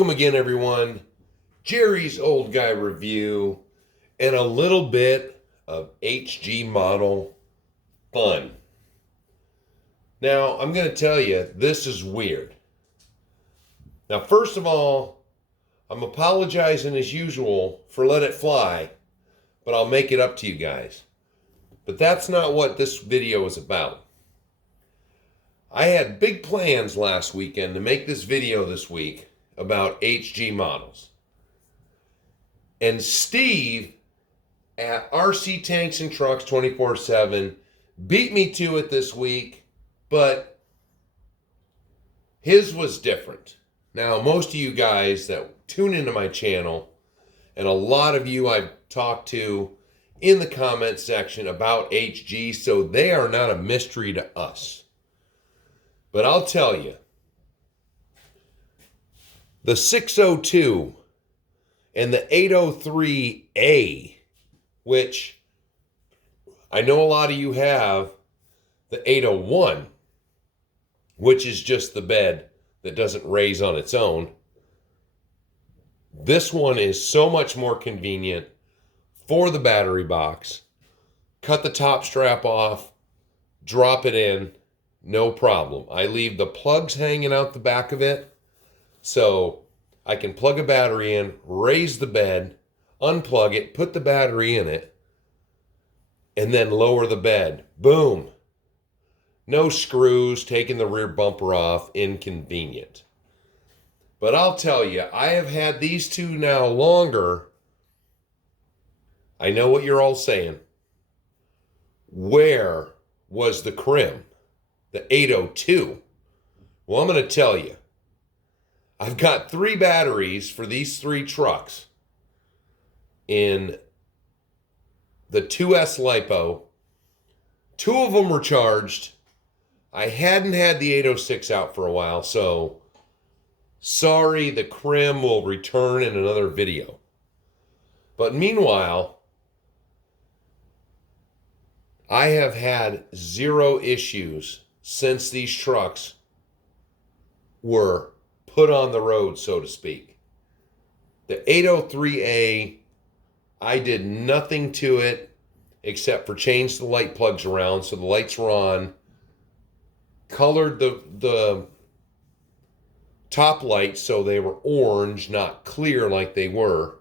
Welcome again, everyone. Jerry's Old Guy Review and a little bit of HG model fun. Now, I'm going to tell you, this is weird. Now, first of all, I'm apologizing as usual for Let It Fly, but I'll make it up to you guys. But that's not what this video is about. I had big plans last weekend to make this video this week about HG models. And Steve at RC Tanks and Trucks 24/7 beat me to it this week, but his was different. Now, most of you guys that tune into my channel, and a lot of you I've talked to in the comment section about HG, so they are not a mystery to us. But I'll tell you, the 602 and the 803A, which I know a lot of you have, the 801, which is just the bed that doesn't raise on its own. This one is so much more convenient for the battery box. Cut the top strap off, drop it in, no problem. I leave the plugs hanging out the back of it, so I can plug a battery in, raise the bed, unplug it, put the battery in it, and then lower the bed. Boom. No screws, taking the rear bumper off, inconvenient. But I'll tell you, I have had these two now longer. I know what you're all saying. Where was the Crim? The 802? Well, I'm going to tell you. I've got 3 batteries for these 3 trucks in the 2S LiPo. 2 of them were charged. I hadn't had the 806 out for a while, so sorry, the Crim will return in another video. But meanwhile, I have had 0 issues since these trucks were put on the road, so to speak. The 803A, I did nothing to it except for change the light plugs around so the lights were on, colored the top lights so they were orange, not clear like they were,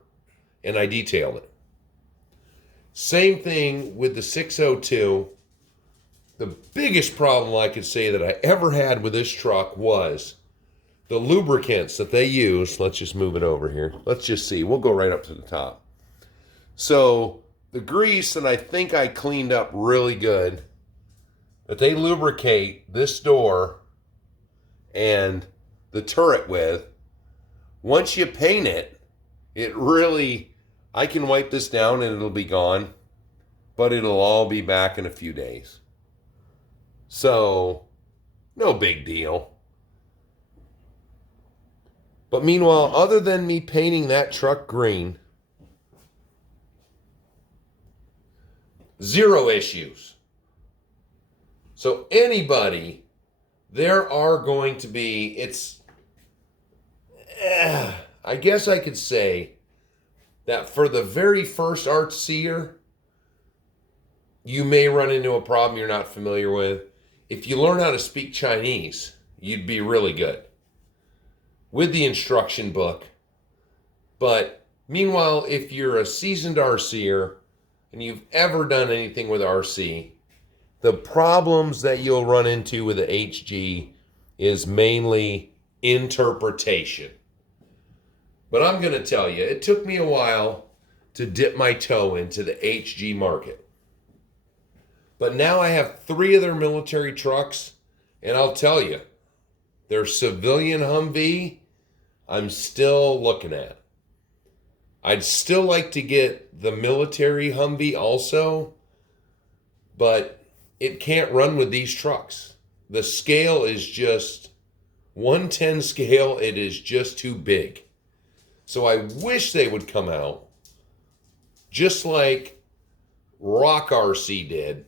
and I detailed it. Same thing with the 602. The biggest problem I could say that I ever had with this truck was the lubricants that they use. Let's just move it over here. Let's just see. We'll go right up to the top. So the grease that I think I cleaned up really good, that they lubricate this door and the turret with, once you paint it, it really, I can wipe this down and it'll be gone, but it'll all be back in a few days. So, no big deal. But meanwhile, other than me painting that truck green, 0 issues. So anybody, there are going to be, I guess I could say that for the very first artseer, you may run into a problem you're not familiar with. If you learn how to speak Chinese, you'd be really good with the instruction book. But meanwhile, if you're a seasoned RCer and you've ever done anything with RC, the problems that you'll run into with the HG is mainly interpretation. But I'm going to tell you, it took me a while to dip my toe into the HG market. But now I have 3 of their military trucks, and I'll tell you, their civilian Humvee, I'm still looking at. I'd still like to get the military Humvee also, but it can't run with these trucks. The scale is just 110 scale. It is just too big. So I wish they would come out just like Rock RC did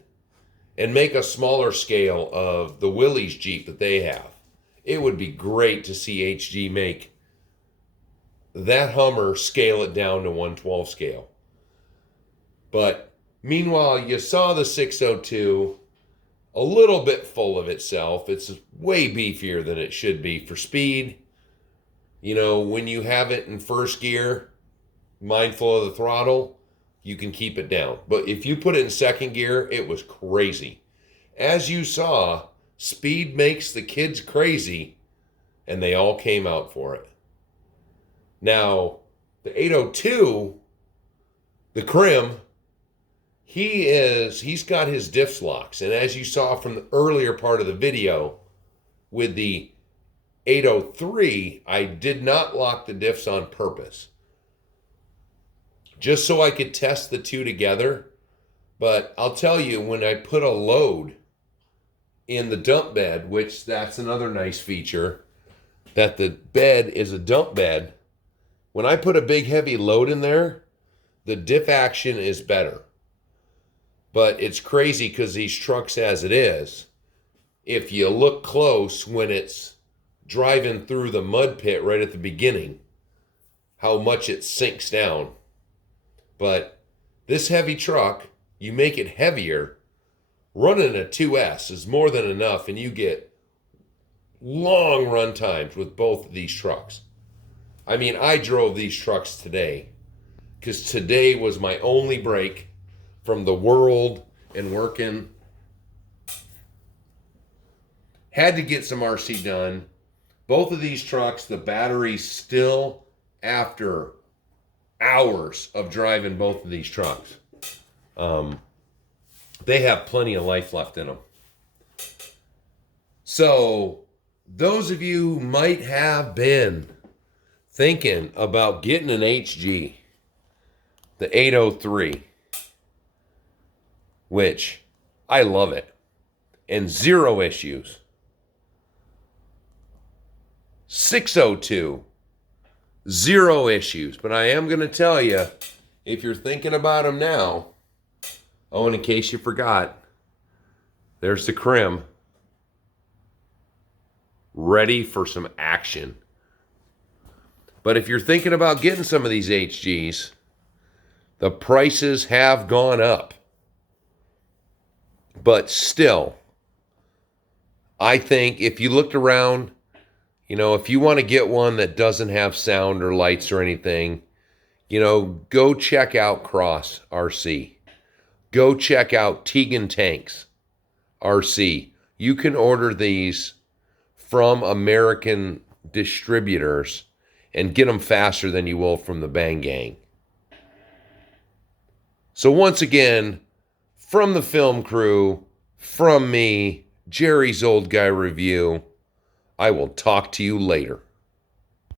and make a smaller scale of the Willys Jeep that they have. It would be great to see HG make that Hummer scale it down to 112 scale. But meanwhile, you saw the 602 a little bit full of itself. It's way beefier than it should be for speed. You know, when you have it in first gear, mindful of the throttle, you can keep it down. But if you put it in second gear, it was crazy. As you saw, speed makes the kids crazy, and they all came out for it. Now, the 802, the Crim, he's got his diffs locks. And as you saw from the earlier part of the video, with the 803, I did not lock the diffs on purpose, just so I could test the two together. But I'll tell you, when I put a load in the dump bed, which that's another nice feature, that the bed is a dump bed, when I put a big heavy load in there, the diff action is better. But it's crazy because these trucks as it is, if you look close when it's driving through the mud pit right at the beginning, how much it sinks down. But this heavy truck, you make it heavier, running a 2S is more than enough, and you get long run times with both of these trucks. I mean, I drove these trucks today because today was my only break from the world and working. Had to get some RC done. Both of these trucks, the batteries still, after hours of driving both of these trucks, they have plenty of life left in them. So those of you who might have been thinking about getting an HG, the 803, which I love it, and zero issues. 602, zero issues. But I am going to tell you, if you're thinking about them now, oh, and in case you forgot, there's the Crim, ready for some action. But if you're thinking about getting some of these HGs, the prices have gone up. But still, I think if you looked around, you know, if you want to get one that doesn't have sound or lights or anything, you know, go check out Cross RC. Go check out Tegan Tanks RC. You can order these from American distributors and get them faster than you will from the Bang Gang. So once again, from the film crew, from me, Jerry's Old Guy Review, I will talk to you later.